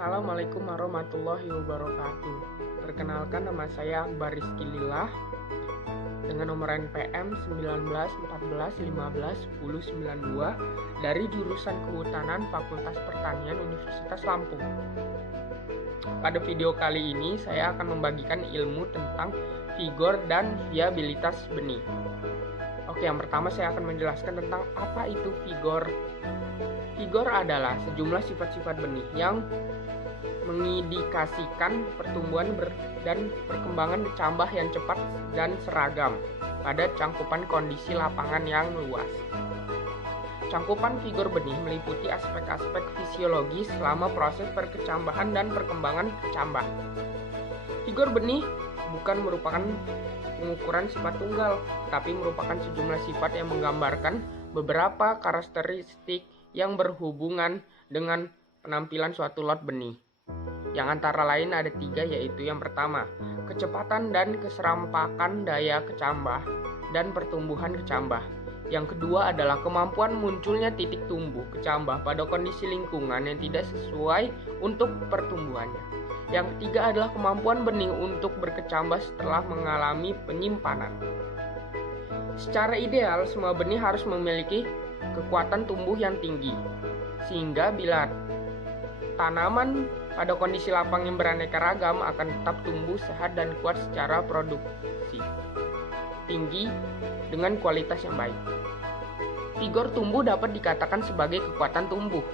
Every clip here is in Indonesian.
Assalamualaikum warahmatullahi wabarakatuh. Perkenalkan, nama saya Akbar Rizky Lillah dengan nomor NPM 1914151092 dari jurusan Kehutanan Fakultas Pertanian Universitas Lampung. Pada video kali ini saya akan membagikan ilmu tentang vigor dan viabilitas benih. Oke, yang pertama saya akan menjelaskan tentang apa itu vigor. Vigor adalah sejumlah sifat-sifat benih yang mengindikasikan pertumbuhan dan perkembangan kecambah yang cepat dan seragam pada cangkupan kondisi lapangan yang luas. Cangkupan vigor benih meliputi aspek-aspek fisiologis selama proses perkecambahan dan perkembangan kecambah. Vigor benih bukan merupakan pengukuran sifat tunggal, tapi merupakan sejumlah sifat yang menggambarkan beberapa karakteristik yang berhubungan dengan penampilan suatu lot benih. Yang antara lain ada 3, yaitu yang pertama, kecepatan dan keserampakan daya kecambah dan pertumbuhan kecambah. Yang kedua adalah kemampuan munculnya titik tumbuh kecambah pada kondisi lingkungan yang tidak sesuai untuk pertumbuhannya. Yang ketiga adalah kemampuan benih untuk berkecambah setelah mengalami penyimpanan. Secara ideal, semua benih harus memiliki kekuatan tumbuh yang tinggi, sehingga bila tanaman pada kondisi lapang yang beraneka ragam akan tetap tumbuh sehat dan kuat secara produksi tinggi dengan kualitas yang baik. Vigor tumbuh dapat dikatakan sebagai kekuatan tumbuh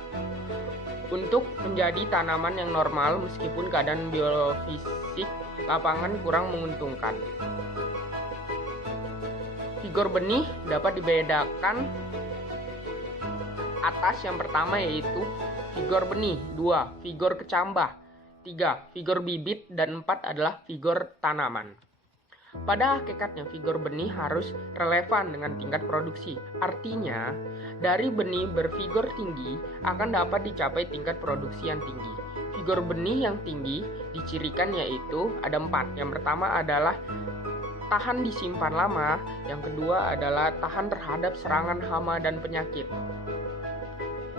untuk menjadi tanaman yang normal meskipun keadaan biofisik lapangan kurang menguntungkan. Vigor benih dapat dibedakan atas. Yang pertama yaitu vigor benih, 2 vigor kecambah, 3 vigor bibit, dan 4 adalah vigor tanaman. Pada hakikatnya vigor benih harus relevan dengan tingkat produksi. Artinya, dari benih bervigor tinggi akan dapat dicapai tingkat produksi yang tinggi. Vigor benih yang tinggi dicirikan yaitu ada 4. Yang pertama adalah tahan disimpan lama, yang kedua adalah tahan terhadap serangan hama dan penyakit.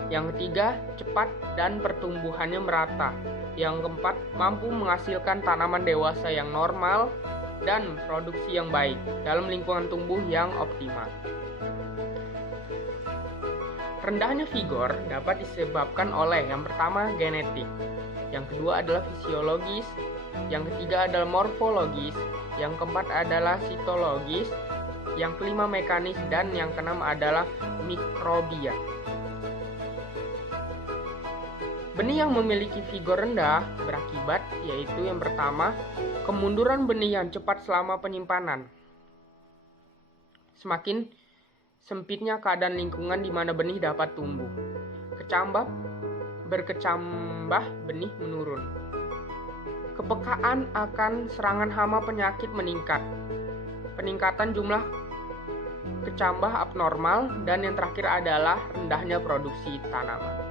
Yang ketiga, cepat dan pertumbuhannya merata. Yang keempat, mampu menghasilkan tanaman dewasa yang normal dan produksi yang baik dalam lingkungan tumbuh yang optimal. Rendahnya vigor dapat disebabkan oleh yang pertama genetik, yang kedua adalah fisiologis, yang ketiga adalah morfologis, yang keempat adalah sitologis, yang kelima mekanis, dan yang keenam adalah mikrobia. Benih yang memiliki vigor rendah berakibat yaitu yang pertama, kemunduran benih yang cepat selama penyimpanan. Semakin sempitnya keadaan lingkungan di mana benih dapat tumbuh. Berkecambah benih menurun. Kepekaan akan serangan hama penyakit meningkat. Peningkatan jumlah kecambah abnormal, dan yang terakhir adalah rendahnya produksi tanaman.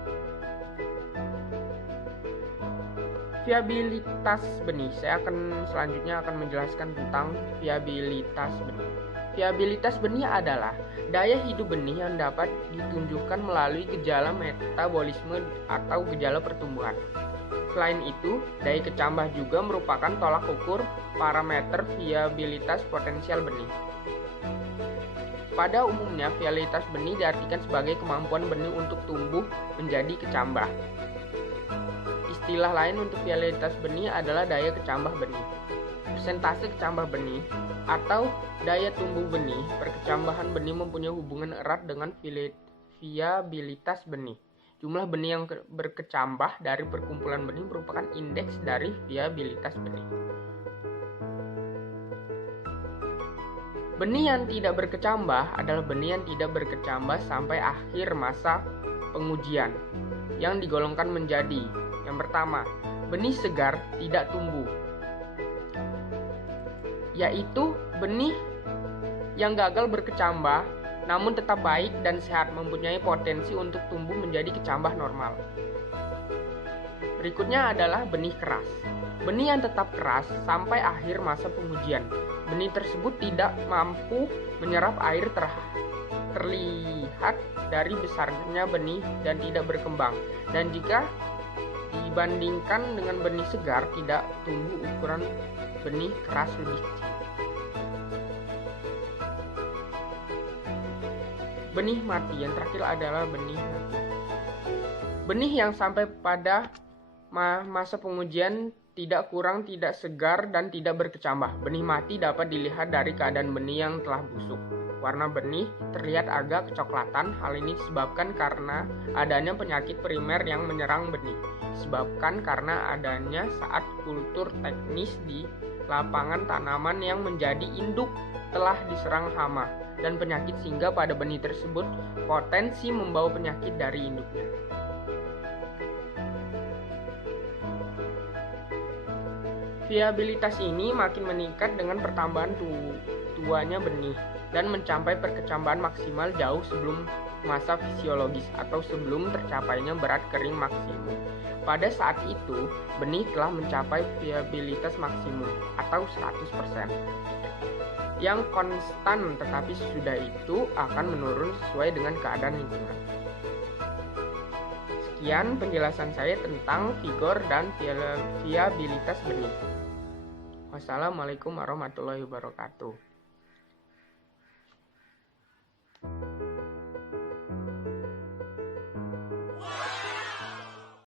Viabilitas benih. Saya selanjutnya akan menjelaskan tentang viabilitas benih. Viabilitas benih adalah daya hidup benih yang dapat ditunjukkan melalui gejala metabolisme atau gejala pertumbuhan. Selain itu, daya kecambah juga merupakan tolak ukur parameter viabilitas potensial benih. Pada umumnya, viabilitas benih diartikan sebagai kemampuan benih untuk tumbuh menjadi kecambah. Istilah lain untuk viabilitas benih adalah daya kecambah benih. Persentase kecambah benih atau daya tumbuh benih. Perkecambahan benih mempunyai hubungan erat dengan viabilitas benih. Jumlah benih yang berkecambah dari perkumpulan benih merupakan indeks dari viabilitas benih. Benih yang tidak berkecambah adalah benih yang tidak berkecambah sampai akhir masa pengujian, yang digolongkan menjadi yang pertama, benih segar tidak tumbuh, yaitu benih yang gagal berkecambah namun tetap baik dan sehat, mempunyai potensi untuk tumbuh menjadi kecambah normal. Berikutnya adalah benih keras. Benih yang tetap keras sampai akhir masa pengujian. Benih tersebut tidak mampu menyerap air terlihat dari besarnya benih dan tidak berkembang. Dan jika Dibandingkan dengan benih segar, tidak tumbuh, ukuran benih keras lebih kecil. Benih mati, yang terakhir adalah benih mati. Benih yang sampai pada masa pengujian tidak kurang, tidak segar, dan tidak berkecambah. Benih mati dapat dilihat dari keadaan benih yang telah busuk. Warna benih terlihat agak kecoklatan. Hal ini disebabkan karena adanya penyakit primer yang menyerang benih. Disebabkan karena adanya saat kultur teknis di lapangan tanaman yang menjadi induk telah diserang hama dan penyakit, sehingga pada benih tersebut potensi membawa penyakit dari induknya. Viabilitas ini makin meningkat dengan pertambahan tuanya benih dan mencapai perkecambahan maksimal jauh sebelum masa fisiologis atau sebelum tercapainya berat kering maksimum. Pada saat itu, benih telah mencapai viabilitas maksimum atau 100%. Yang konstan, tetapi sesudah itu akan menurun sesuai dengan keadaan lingkungan. Sekian penjelasan saya tentang vigor dan viabilitas benih. Wassalamualaikum warahmatullahi wabarakatuh.